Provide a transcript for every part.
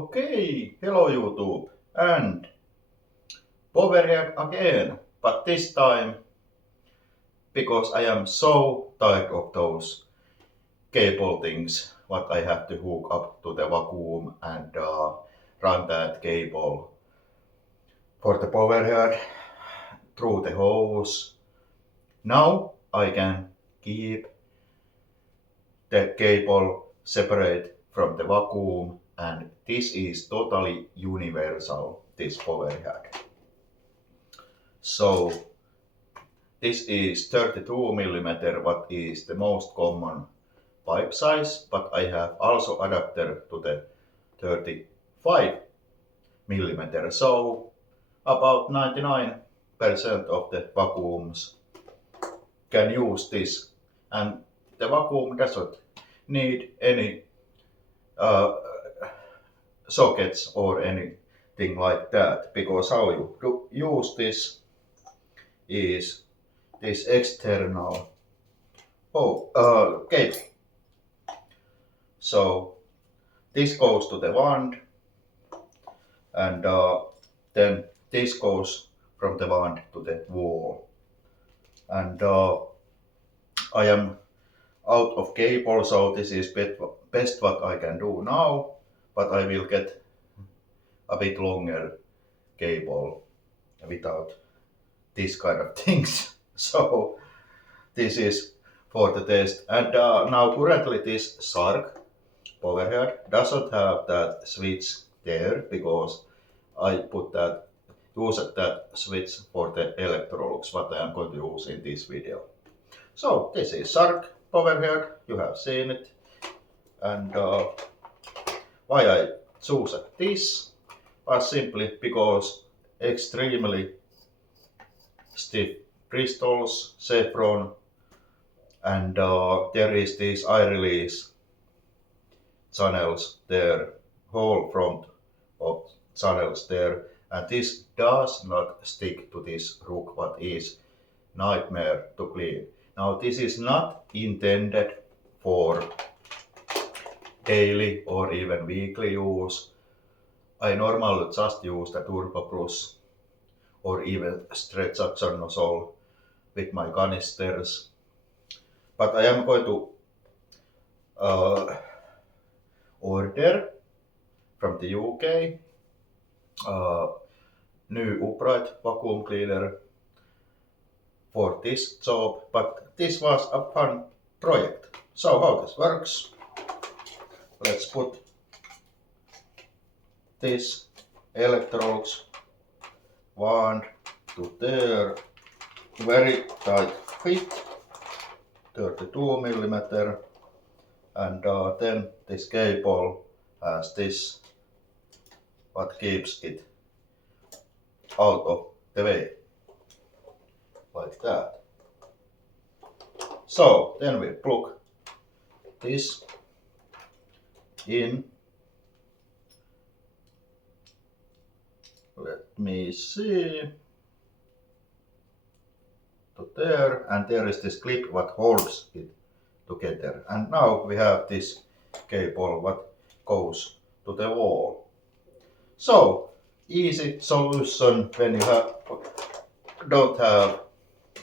Okay, hello YouTube and over here again, but this time because I am so tired of those cable things what I have to hook up to the vacuum and run that cable for the power head through the hose. Now I can keep the cable separate from the vacuum, and this is totally universal, this power head. So this is 32 millimeter, what is the most common pipe size, but I have also adapter to the 35 millimeter. So about 99% of the vacuums can use this, and the vacuum doesn't need any uh, sockets or anything like that, because how you use this is this external cable. So this goes to the wand, and then this goes from the wand to the wall. And I am out of cable, so this is best what I can do now, but I will get a bit longer cable without this kind of things. So this is for the test. And now currently this Shark power head doesn't have that switch there, because I used that switch for the Electrolux, what I am going to use in this video. So this is Shark power head, you have seen it. And why I choose this was simply because extremely stiff bristles, chevron, and there is these eye release channels there, whole front of channels there, and this does not stick to this hook, what is nightmare to clean. Now this is not intended for daily or even weekly use. I normally just use the turbo brush or even stretch action nozzle with my canisters, but I am going to order from the UK new upright vacuum cleaner for this job, but this was a fun project. So how this works? Let's put this Electrolux wand to there, very tight fit, 32 millimeter, and then this cable has this what keeps it out of the way, like that. So then we plug this in. Let me see, to there, and there is this clip what holds it together. And now we have this cable what goes to the wall. So easy solution when you don't have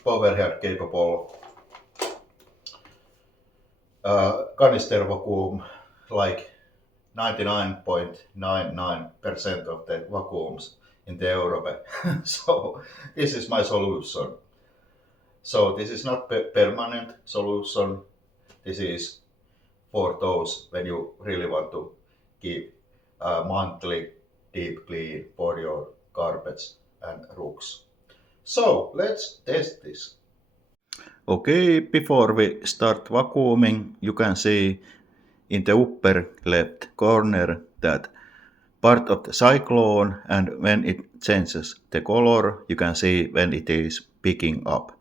power head capable canister vacuum, like 99.99% of the vacuums in the Europe. So this is my solution. So this is not permanent solution. This is for those when you really want to keep a monthly deep clean for your carpets and rugs. So let's test this. Okay, before we start vacuuming, you can see in the upper left corner that part of the cyclone, and when it changes the color, you can see when it is picking up.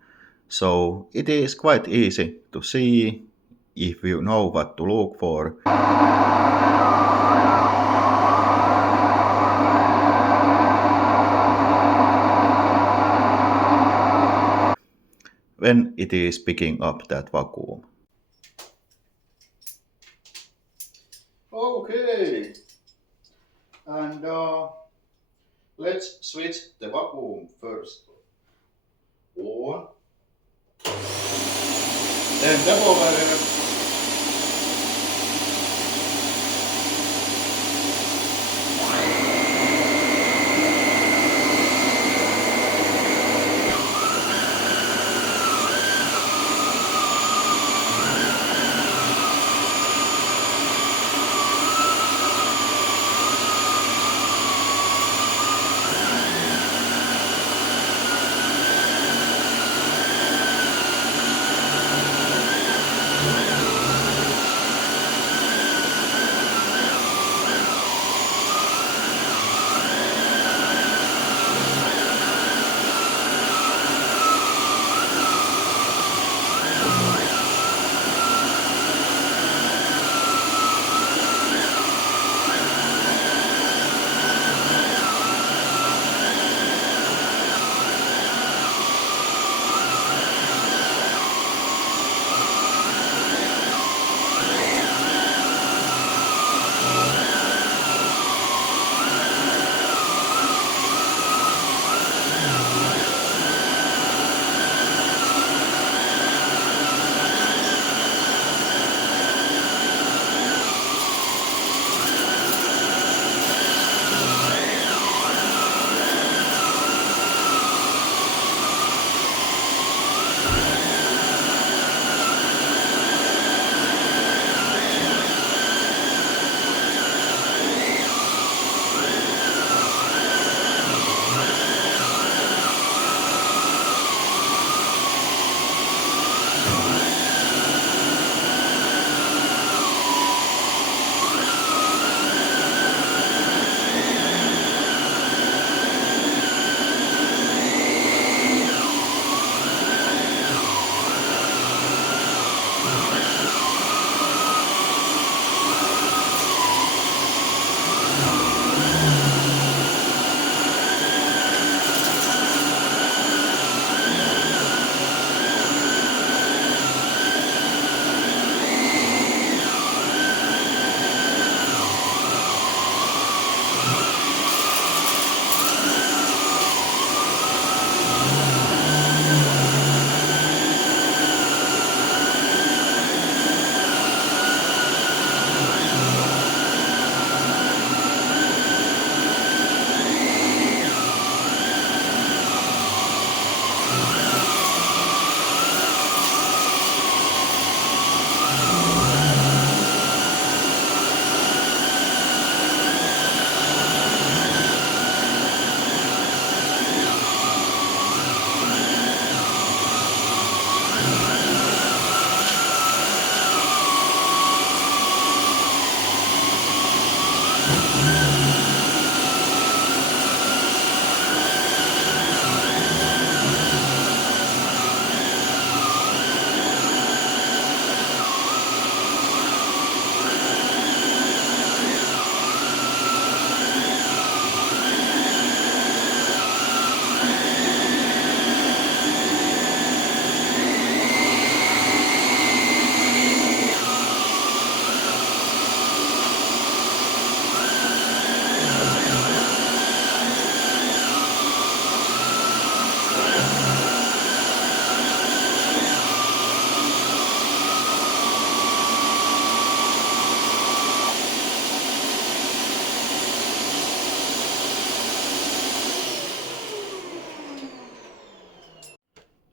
So it is quite easy to see if you know what to look for. When it is picking up that vacuum. Okay, And let's switch the vacuum first on. Then the power.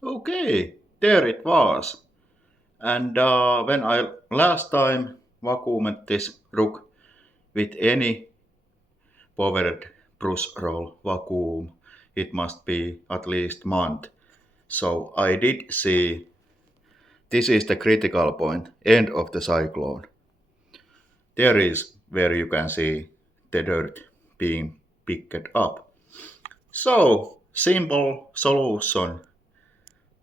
Okay, there it was. And when I last time vacuumed this rook with any powered brush roll vacuum, it must be at least month. So I did see this is the critical point, end of the cyclone. There is where you can see the dirt being picked up. So simple solution,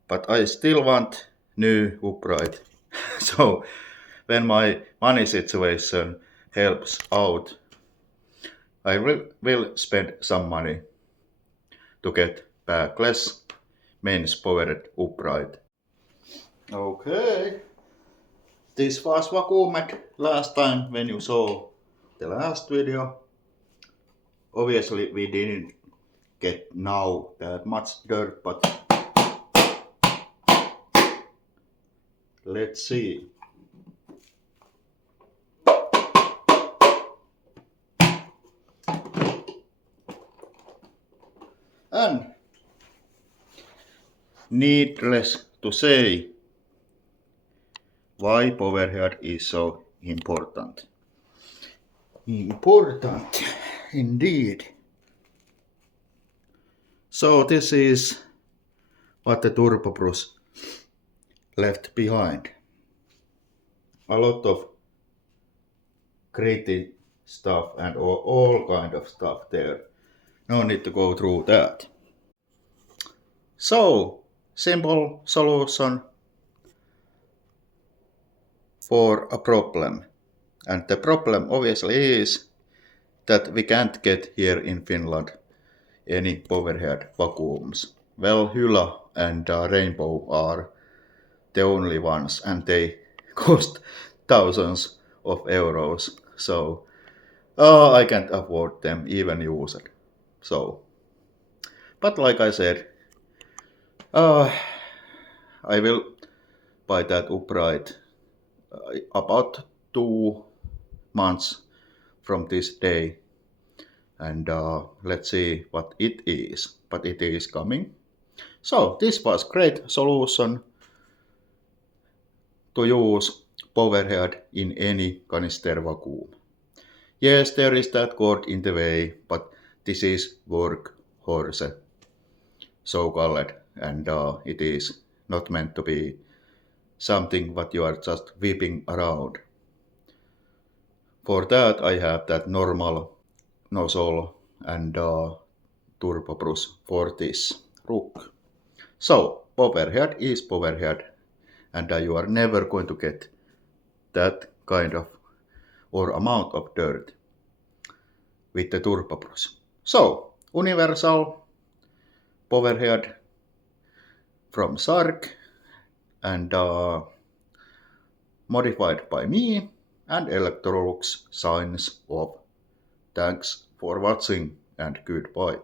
but I still want new upright. So when my money situation helps out, I will spend some money to get backless men's powered upright. Okay, this was vacuumed last time when you saw the last video. Obviously we didn't get now that much dirt, but let's see. And needless to say, why powerhead is so important. Important indeed. So this is what the Turbo Brush left behind. A lot of gritty stuff and all kind of stuff there. No need to go through that. So, simple solution for a problem. And the problem obviously is that we can't get here in Finland any powerhead vacuums. Well, Hyla and Rainbow are the only ones, and they cost thousands of euros. So I can't afford them, even use it. So, but like I said, I will buy that upright about 2 months from this day, and let's see what it is. But it is coming. So this was great solution to use powerhead in any canister vacuum. Yes, there is that cord in the way, but this is workhorse, so called, and it is not meant to be something what you are just whipping around. For that I have that normal nozzle and Turbo Brush for this rook. So powerhead is powerhead, and you are never going to get that kind of or amount of dirt with the Turbo Brush. So universal powerhead from Shark and modified by me, and Electrolux signs off. Thanks for watching and goodbye.